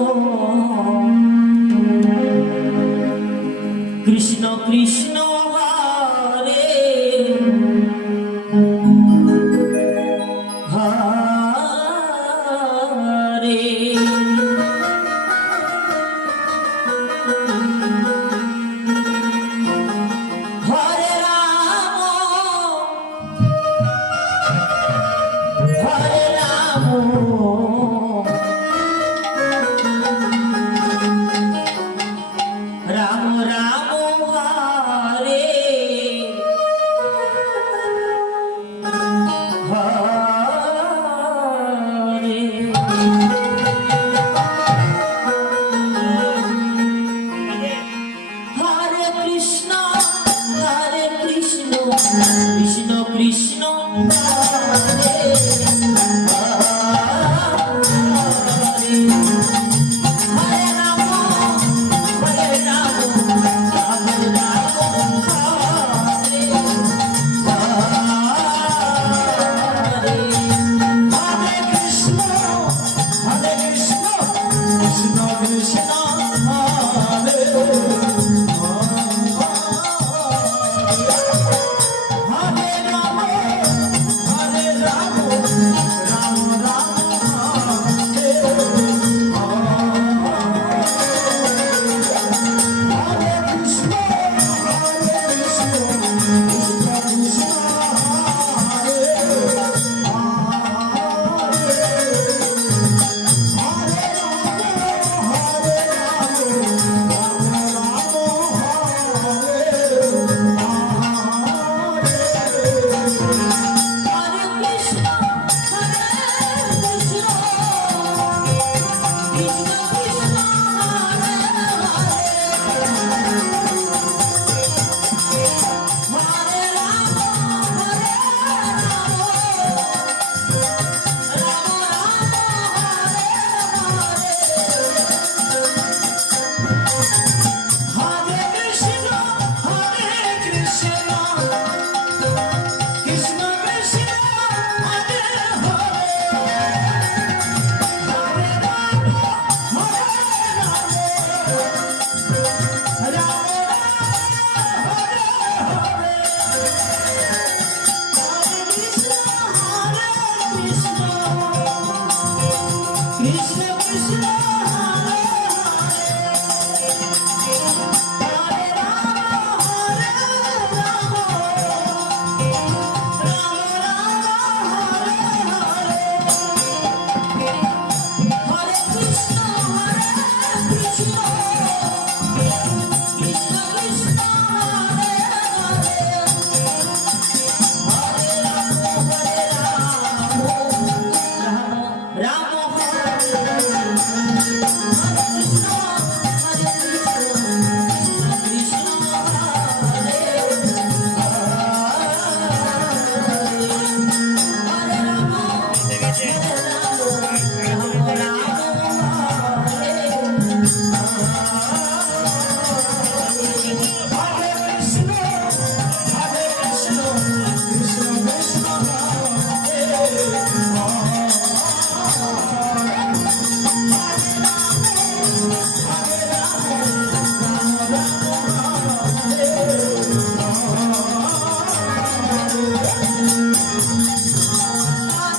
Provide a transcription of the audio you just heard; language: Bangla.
কৃষ্ণ কৃষ্ণ